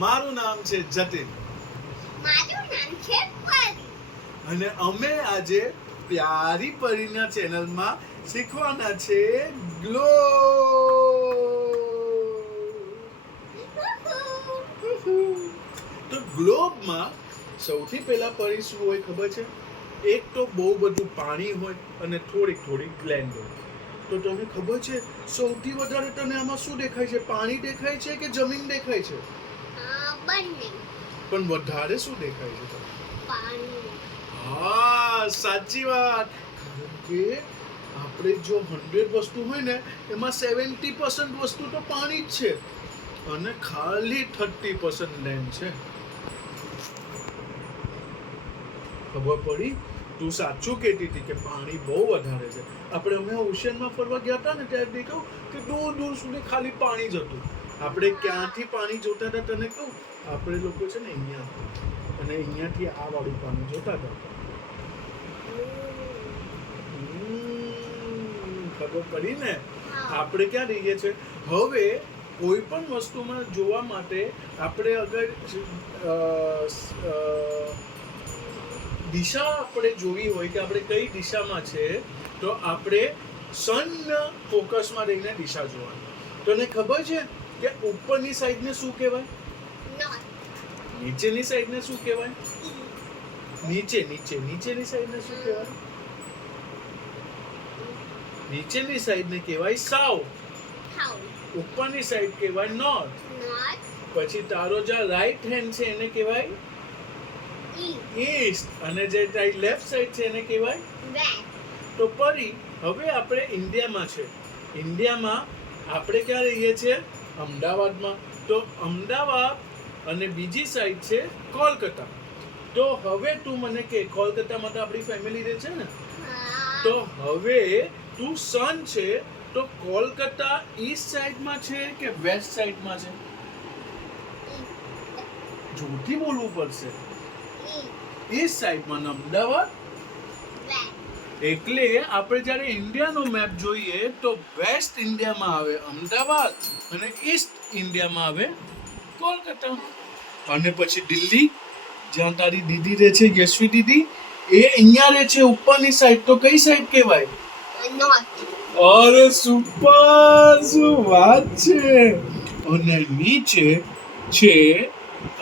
મારું નામ છે જતિન. મારું નામ છે પરી. અને અમે આજે પ્યારી પરીના ચેનલમાં શીખવાના છે ગ્લો. તો ગ્લોબમાં સૌથી પહેલા પરી શું હોય ખબર છે? એક તો બહુ બધું પાણી હોય અને થોડીક થોડીક ગ્લેન્ડ હોય. તો તને ખબર છે સૌથી વધારે તને આમાં શું દેખાય છે? પાણી દેખાય છે કે જમીન દેખાય છે? બંને. પણ વધારે શું દેખાય છે તને? પાણી. હા, સાચી વાત. કારણ કે આપણે જો 100 વસ્તુ હોય ને એમાં 70% વસ્તુ તો પાણી જ છે અને ખાલી 30% લેન્ડ છે. ખબર પડી? તું સાચું કહેતી હતી કે પાણી બહુ વધારે છે. આપણે અમે ઓશનમાં ફરવા ગયા હતા ને ત્યારે દેખ્યું કે દૂર દૂર સુધી ખાલી પાણી જ હતું. આપણે ક્યાંથી પાણી જોતા હતા તને કહું? આપણે લોકો છે ને અહીંયા અને અહીંયાથી આ વાળું પાણી જોતા હતા. ખબર પડી ને? આપણે ક્યાં રહીએ છીએ? હવે કોઈ પણ વસ્તુમાં જોવા માટે આપણે અગર દિશા આપણે જોવી હોય કે આપણે કઈ દિશામાં છે તો આપણે સન ફોકસમાં રહીને દિશા જોવાની. તને ખબર છે કે ઉપરની સાઈડને શું કહેવાય? નીચેની સાઈડને શું કહેવાય? નીચેની સાઈડને શું કહેવાય? નીચેની સાઈડને કહેવાય સાઉથ. ઉપરની સાઈડ કહેવાય નોર્થ. પછી તારો જે રાઈટ હેન્ડ છે એને કહેવાય ઈસ્ટ અને જે તારી લેફ્ટ સાઈડ છે એને કહેવાય વેસ્ટ. તો પરી હવે આપણે ઇન્ડિયામાં છે. ઇન્ડિયામાં આપણે ક્યાં રહીએ છીએ? અમદાવાદમાં. તો અમદાવાદ અને બીજી સાઈડ છે કોલકાતા. તો હવે તું મને કે કોલકાતામાં તો આપણી ફેમિલી રહે છે ને? તો હવે તું સન છે તો કોલકાતા ઈસ્ટ સાઈડમાં છે કે વેસ્ટ સાઈડમાં છે? જોરથી બોલવું પડશે. ઈસ્ટ સાઈડમાં. અમદાવાદ એટલે આપણે જ્યારે ઇન્ડિયાનો મેપ જોઈએ તો વેસ્ટ ઇન્ડિયામાં આવે અમદાવાદ અને ઈસ્ટ ઇન્ડિયામાં આવે કોલકાતા. અને પછી દિલ્હી જ્યાં તારી દીદી રહે છે યશવી દીદી એ અહીંયા રહે છે ઉપરની સાઈડ. તો કઈ સાઈડ કહેવાય? અરે સુપર, શું વાત છે. અને નીચે છે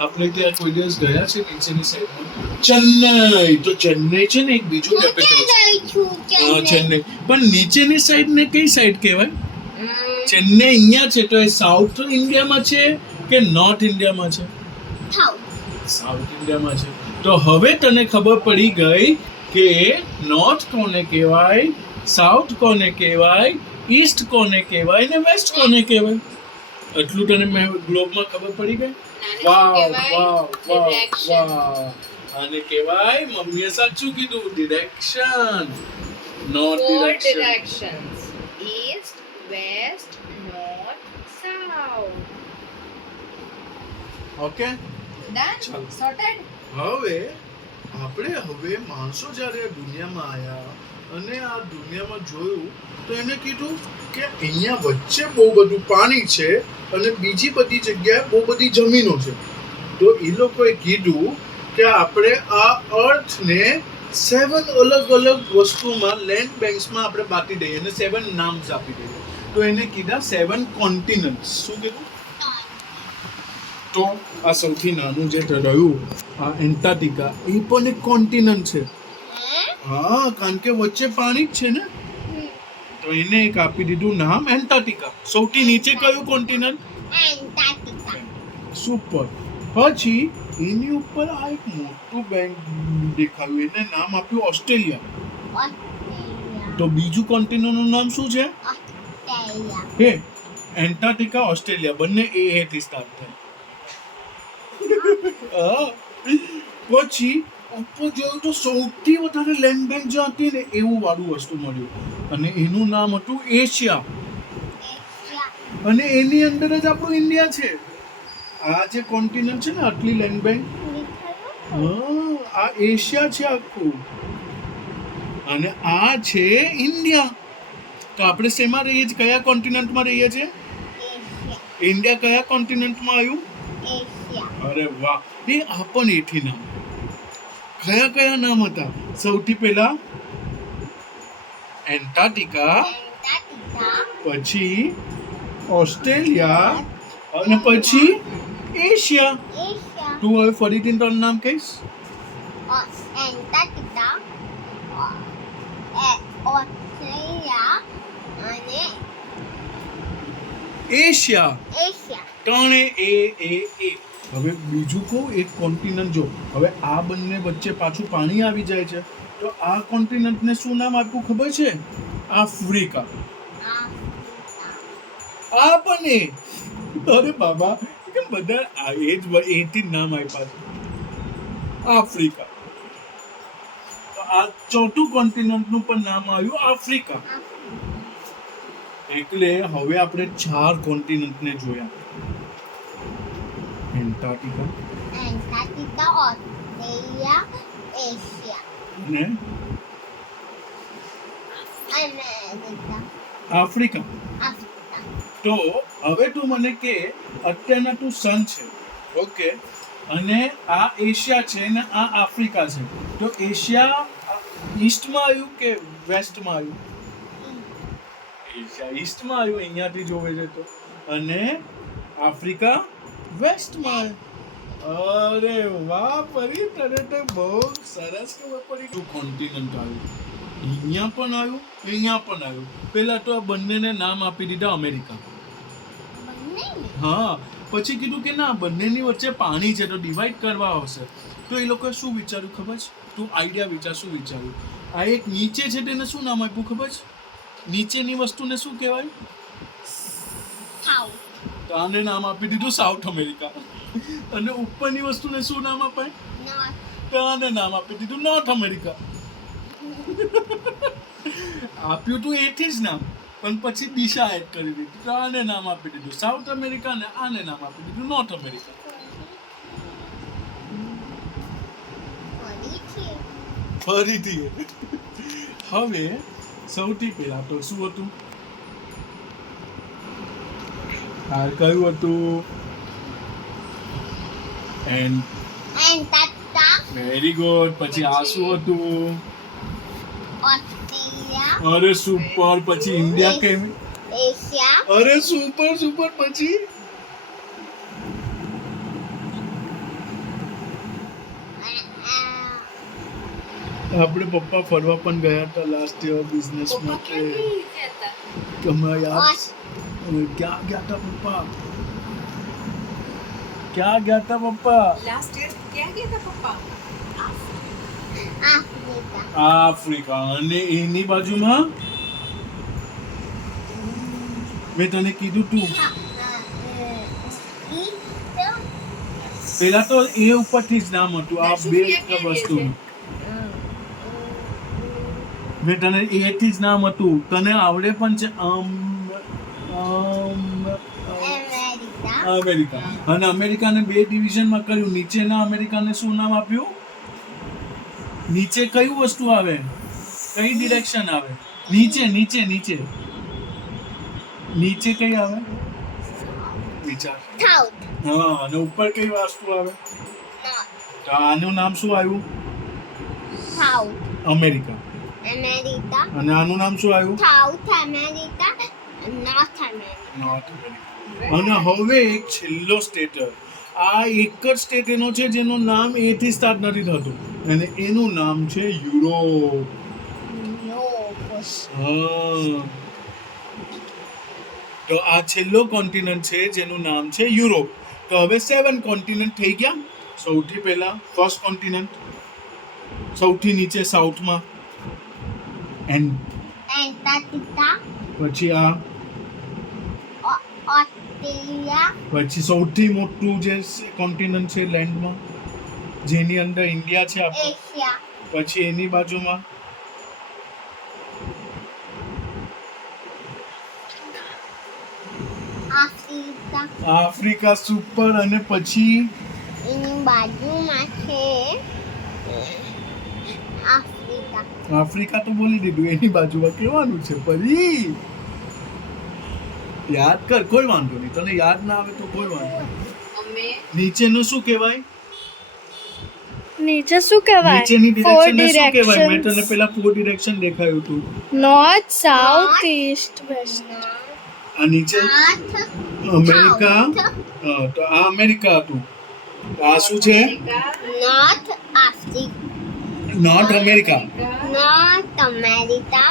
આપણે ત્યાં કોઈ દિવસ ગયા છે નીચેની સાઈડમાં? ચેન્નઈ. તો ચેન્નઈ છે ને એક બીજું કેપિટલ છે. ચેન્નઈ. પણ નીચેની સાઈડ ને કઈ સાઈડ કહેવાય? ચેન્નઈ અહીંયા છે તો એ સાઉથ ઇન્ડિયામાં છે કે નોર્થ ઇન્ડિયામાં છે? સાઉથ ઇન્ડિયામાં છે. તો હવે તને ખબર પડી ગઈ કે નોર્થ કોને કહેવાય, સાઉથ કોને કહેવાય, ઈસ્ટ કોને કહેવાય ને વેસ્ટ કોને કહેવાય. એટલું તને મેં ગ્લોબમાં ખબર પડી ગઈ? વાવ વાવ વાવ વાવ. આને કહેવાય મમ્મીએ સાચું કીધું, direction. Note direction. East, west, north, south. Okay. Done? ચાલો. Sorted? હવે માણસો જ્યારે આ દુનિયામાં આવ્યા અને આ દુનિયામાં જોયું તો એને કીધું કે અહીંયા વચ્ચે બહુ બધું પાણી છે અને બીજી બધી જગ્યાએ બહુ બધી જમીનો છે. તો એ લોકોએ કીધું કે આપણે આ અર્થને 7 અલગ અલગ વસ્તુમાં લેન્ડ બેંક્સમાં આપણે બાંટી દઈએ અને 7 નામ્સ આપી દઈએ. તો એને કીધા 7 કોન્ટિનેન્ટ્સ. શું કીધું? તો આ સૌથી નાનું જે રહ્યું આ એન્ટાર્કટિકા એ પણ એક કોન્ટિનેન્ટ છે. હા, કારણ કે વચ્ચે પાણી જ છે ને. તો એને એક આપી દીધું નામ એન્ટાર્કટિકા. સૌથી નીચે કયું કોન્ટિનેન્ટ? સુપર. પછી એની ઉપર આ એક મોટું બેંક દેખાયું એને નામ આપ્યું ઓસ્ટ્રેલિયા. તો બીજું કોન્ટિનેન્ટનું નામ શું છે? હે, એન્ટાર્કટિકા, ઓસ્ટ્રેલિયા બંને એ થી સ્ટાર્ટ થાય. પછી ઉપર જોયું તો સૌથી વધારે લેન્ડ બેંક જ્યાં હતી ને એવું વાળું વસ્તુ મળ્યું અને એનું નામ હતું એશિયા. અને એની અંદર જ આપણું ઇન્ડિયા છે. આ જે કોન્ટિનેન્ટ છે ને આટલી લેન્ડ બેંક, આ એશિયા છે આખું અને આ છે ઇન્ડિયા. તો આપણે શેમાં રહીએ છીએ? કયા કોન્ટિનેન્ટમાં રહીએ છીએ? ઇન્ડિયા કયા કોન્ટિનેન્ટમાં આવ્યું? એશિયા અરે વાહ એ આ પણ એથી નામ કયા કયા નામ હતા સૌથી પહેલા એન્ટાર્કટિકા એન્ટાર્કટિકા પછી ઓસ્ટ્રેલિયા અને પછી એશિયા એશિયા તું હવે ફરીથી તારું નામ કહીશ એન્ટાર્કટિકા ઓસ્ટ્રેલિયા અને એશિયા એશિયા ત્રણે એ હવે બીજું કહું એક કોન્ટિનન્ટ જો હવે આ બંને વચ્ચે પાછું પાણી આવી જાય છે તો આ કોન્ટિનન્ટને શું નામ આપ્યું ખબર છે આફ્રિકા આ પણ એ અરે બાબા કેમ બધા એ જ એથી નામ આપ્યા છે આફ્રિકા તો આ ચોથું કોન્ટિનન્ટનું પણ નામ આવ્યું આફ્રિકા એટલે હવે આપણે 4 કોન્ટિનન્ટને જોયા એન્ટાર્કટિકા એન્ટાર્કટિકા ઓસ્ટ્રેલિયા એશિયા અને અમેરિકા આફ્રિકા આફ્રિકા તો હવે તું મને કે અત્યારના તું સન છે ઓકે અને આ એશિયા છે ને આ આફ્રિકા છે તો એશિયા ઈસ્ટમાં આવ્યું કે વેસ્ટમાં આવ્યું એશિયા ઈસ્ટમાં આવ્યું અહીંયાથી જોવે છે તો અને આફ્રિકા વેસ્ટમાં આવ્યું અરે વાહ પરી તને તો બહુ સરસ ખબર પડી તું કોન્ટિનન્ટ આવ્યું અહીંયા પણ આવ્યું અહીંયા પણ આવ્યું પહેલા તો આ બંનેને નામ આપી દીધા અમેરિકા બંને હા પછી કીધું કે ના બંનેની વચ્ચે પાણી છે તો ડિવાઈડ કરવા આવશે તો એ લોકોએ શું વિચાર્યું ખબર છે તું આઈડિયા વિચાર શું વિચાર્યું આ એક નીચે છે તેને શું નામ આપ્યું ખબર છે નીચેની વસ્તુને શું કહેવાય સાઉથ તો આને નામ આપી દીધું સાઉથ અમેરિકા અને ઉપરની વસ્તુને શું નામ અપાય નોર્થ તો આને નામ આપી દીધું નોર્થ અમેરિકા આપ્યું તું એથી જ નામ પણ પછી દિશા એડ કરી દીધી તો આને નામ આપી દીધું સાઉથ અમેરિકા અને આને નામ આપી દીધું નોર્થ અમેરિકા ફરીથી હવે સૌથી પહેલા તો શું હતું હાર કયું હતું એન્ડ એન્ટાર્કટિકા વેરી ગુડ પછી આ શું હતું ઓસ્ટ્રેલિયા અરે સુપર પછી ઇન્ડિયા કેમ એશિયા અરે સુપર સુપર પછી આપણે પપ્પા ફરવા પણ ગયા હતા લાસ્ટ યર બિઝનેસ માટે તમે યાદ ક્યાં ગયા હતા પપ્પા ક્યાં ગયા હતા પપ્પા લાસ્ટ યર ક્યાં ગયા હતા પપ્પા આફ્રિકા આફ્રિકા અને એની બાજુમાં મેં તને કીધું તું પેલા તો એ ઉપરથી જ નામ હતું આ બે વસ્તુનું મેં તને એથી જ નામ હતું તને આવડે પણ છે અમેરિકા અને અમેરિકાને 2 ડિવિઝનમાં કર્યું નીચેના અમેરિકાને શું નામ આપ્યું નીચે કયું વસ્તુ આવે કઈ ડિરેક્શન આવે નીચે નીચે નીચે નીચે કઈ આવે વિચાર સાઉથ હા અને ઉપર કઈ વસ્તુ આવે નોર્થ તો આનું નામ શું આવ્યું સાઉથ અમેરિકા અમેરિકા અને આનું નામ શું આવ્યું south America north America north America અને હવે એક છેલ્લો સ્ટેટ આ એક જ સ્ટેટ એનો છે જેનું નામ એ થી સ્ટાર્ટ નથી થતું અને એનું નામ છે યુરોપ હા તો આ છેલ્લો કોન્ટિનન્ટ છે જેનું નામ છે યુરોપ તો હવે 7 કોન્ટિનન્ટ થઈ ગયા સૌથી પહેલા ફર્સ્ટ કોન્ટિનન્ટ સૌથી નીચે સાઉથમાં એન્ટાર્કટિકા પછી આ ઓસ્ટ્રેલિયા પછી સૌથી મોટું જે કોન્ટિનન્ટ છે લેન્ડમાં જેની અંદર ઇન્ડિયા છે આપણું એશિયા પછી એની બાજુમાં આફ્રિકા આફ્રિકા સુપર અને પછી એની બાજુમાં છે આફ્રિકા આફ્રિકા તો બોલી દીધું એની બાજુમાં કેવાનું છે પરી યાદ કર કોઈ વાંધો નહીં તને યાદ ના આવે તો કોઈ વાંધો નહીં અમે નીચેનું શું કહેવાય? નીચે શું કહેવાય? નીચેની ફોર ડિરેક્શનને શું કહેવાય? મેં તને ડિરેક્શન્સ. પેલા 4 ડિરેક્શન દેખાયું હતું. North, south, east, west. આ નીચે north, અમેરિકા. હા, તો આ અમેરિકા હતું. આ શું છે? north Africa, north America. North America,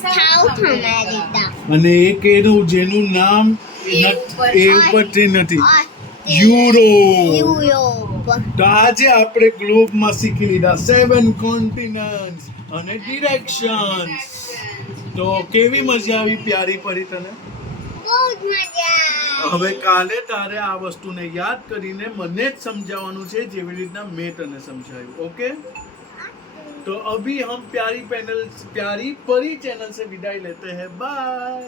South America, અને એક એનું જેનું નામ એ ઉપરથી નથી. Australia, Europe. Europe, તો આજે આપણે ગ્લોબમાં શીખી લીધા 7 કોન્ટિનેન્ટ્સ અને ડિરેક્શન્સ. તો કેવી મજા આવી? પ્યારી પડી તને? બહુ જ મજા. હવે કાલે તારે આ વસ્તુને યાદ કરીને મને જ સમજાવવાનું છે જેવી રીતના મેં તને સમજાવ્યું. ઓકે? तो अभी हम प्यारी परी चैनल से विदाई लेते हैं. बाय.